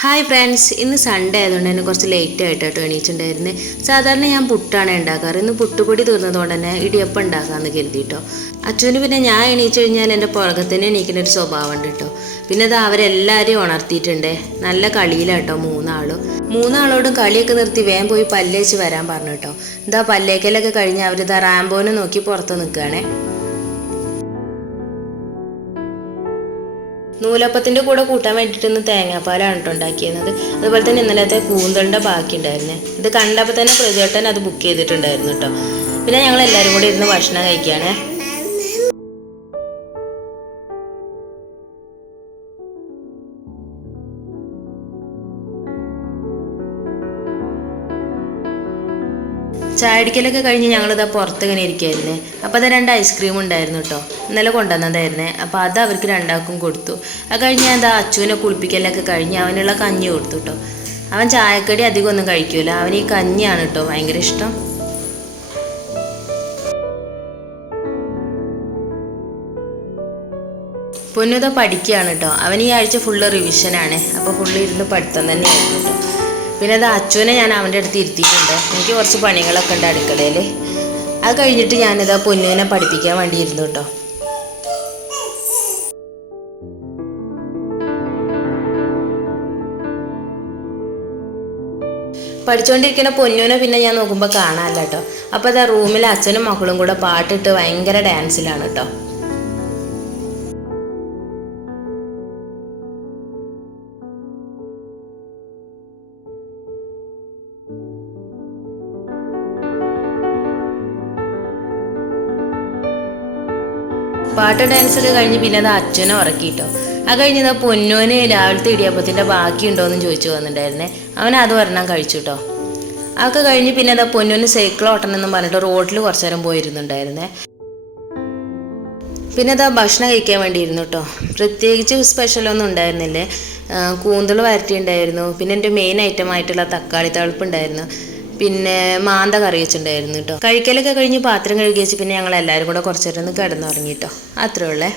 Hi friends ഇന്ന് Sunday ആയതുകൊണ്ട് തന്നെ കുറച്ച് ലേറ്റ് ആയിട്ട് കേട്ടോ എണീച്ചിട്ടുണ്ടായിരുന്നത് സാധാരണ ഞാൻ പുട്ടാണ് ഉണ്ടാക്കാറ്. ഇന്ന് പുട്ടുപൊടി തീർന്നതുകൊണ്ട് തന്നെ ഇടിയപ്പം ഉണ്ടാക്കാമെന്ന് കരുതിയിട്ടോ അച്ഛന് പിന്നെ ഞാൻ എണീച്ച് കഴിഞ്ഞാൽ എന്റെ പുറകത്തിന് എണീക്കുന്ന ഒരു സ്വഭാവം ഉണ്ട് കേട്ടോ പിന്നെ അത് അവരെല്ലാവരെയും ഉണർത്തിയിട്ടുണ്ട്. നല്ല കളിയിലാട്ടോ മൂന്നാളും. മൂന്നാളോടും കളിയൊക്കെ നിർത്തി വേഗം പോയി പല്ലേച്ച് വരാൻ പറഞ്ഞു കേട്ടോ എന്താ പല്ലേക്കലൊക്കെ കഴിഞ്ഞ് അവരിതാ റാംബോനെ നോക്കി പുറത്ത് നിൽക്കുകയാണേ. നൂലപ്പത്തിന്റെ കൂടെ കൂട്ടാൻ വേണ്ടിയിട്ട് ഇന്ന് തേങ്ങാപ്പാലാണ് കേട്ടോ ഉണ്ടാക്കിയിരുന്നത്. അതുപോലെ തന്നെ ഇന്നലത്തെ കൂന്തളിന്റെ ബാക്കി ഉണ്ടായിരുന്നേ. ഇത് കണ്ടപ്പോൾ തന്നെ പ്രജേട്ടൻ അത് ബുക്ക് ചെയ്തിട്ടുണ്ടായിരുന്നു കേട്ടോ പിന്നെ ഞങ്ങൾ എല്ലാവരും കൂടി ഇരുന്ന് ഭക്ഷണം കഴിക്കുകയാണേ ചായടിക്കലൊക്കെ കഴിഞ്ഞ് ഞങ്ങളിതാ പുറത്ത് ഇങ്ങനെ ഇരിക്കുമായിരുന്നേ അപ്പോൾ അത് രണ്ട് ഐസ്ക്രീം ഉണ്ടായിരുന്നു കേട്ടോ ഇന്നലെ കൊണ്ടുവന്നതായിരുന്നേ. അപ്പോൾ അത് അവർക്ക് രണ്ടാക്കും കൊടുത്തു. അത് കഴിഞ്ഞ് ഞാൻ എന്താ അച്ചുവിനെ കുളിപ്പിക്കലൊക്കെ കഴിഞ്ഞ് അവനുള്ള കഞ്ഞി കൊടുത്തു കേട്ടോ അവൻ ചായക്കടി അധികം ഒന്നും കഴിക്കൂല. അവൻ ഈ കഞ്ഞിയാണ് കേട്ടോ ഭയങ്കര ഇഷ്ടം. പൊന്നുത പഠിക്കുകയാണ് കേട്ടോ അവൻ ഈ ആഴ്ച ഫുള്ള് റിവിഷനാണ് അപ്പോൾ ഫുള്ള് ഇരുന്ന് പഠിത്തം തന്നെയായിരുന്നു കേട്ടോ പിന്നെ അത് അച്ഛനെ ഞാൻ അവന്റെ അടുത്ത് ഇരുത്തിയിട്ടുണ്ട്. എനിക്ക് കുറച്ച് പണികളൊക്കെ ഉണ്ട് അടുക്കളയിൽ. അത് കഴിഞ്ഞിട്ട് ഞാനിതാ പൊന്നുവിനെ പഠിപ്പിക്കാൻ വേണ്ടി ഇരുന്നു കേട്ടോ. പഠിച്ചുകൊണ്ടിരിക്കുന്ന പൊന്നുവിനെ പിന്നെ ഞാൻ നോക്കുമ്പോൾ കാണാമല്ലോ കേട്ടോ. അപ്പോൾ അത് ആ റൂമിൽ അച്ഛനും മക്കളും കൂടെ പാട്ടിട്ട് ഭയങ്കര ഡാൻസിലാണ് കേട്ടോ. പാട്ട് ഡാൻസ് ഒക്കെ കഴിഞ്ഞ് പിന്നെ അത് അച്ഛനെ ഉറക്കിയിട്ടോ ആ കഴിഞ്ഞ് ഇതാ പൊന്നോന് രാവിലത്തെ ഇടിയപ്പത്തിന്റെ ബാക്കി ഉണ്ടോയെന്ന് ചോദിച്ചു വന്നിട്ടുണ്ടായിരുന്നേ. അവൻ അത് ഒരെണ്ണം കഴിച്ചു കേട്ടോ അതൊക്കെ കഴിഞ്ഞ് പിന്നെ അതാ പൊന്നോന് സൈക്കിൾ ഓട്ടണം എന്നും പറഞ്ഞിട്ട് റോഡിൽ കുറച്ചു നേരം പോയിരുന്നുണ്ടായിരുന്നേ. പിന്നെ അതാ ഭക്ഷണം കഴിക്കാൻ വേണ്ടി ഇരുന്നു കേട്ടോ പ്രത്യേകിച്ച് സ്പെഷ്യലൊന്നും ഉണ്ടായിരുന്നില്ലേ കൂന്തൾ വരട്ടിയുണ്ടായിരുന്നു പിന്നെ എന്റെ മെയിൻ ഐറ്റം ആയിട്ടുള്ള തക്കാളി തളിപ്പ് ഉണ്ടായിരുന്നു പിന്നെ മാന്ത കറി വെച്ചിട്ടുണ്ടായിരുന്നു കേട്ടോ കഴിക്കലൊക്കെ കഴിഞ്ഞ് പാത്രം കഴുകി വെച്ച് പിന്നെ ഞങ്ങൾ എല്ലാവരും കൂടെ കുറച്ചു നേരം ഒന്ന് കിടന്നുറങ്ങി കേട്ടോ അത്രേ ഉള്ളേ.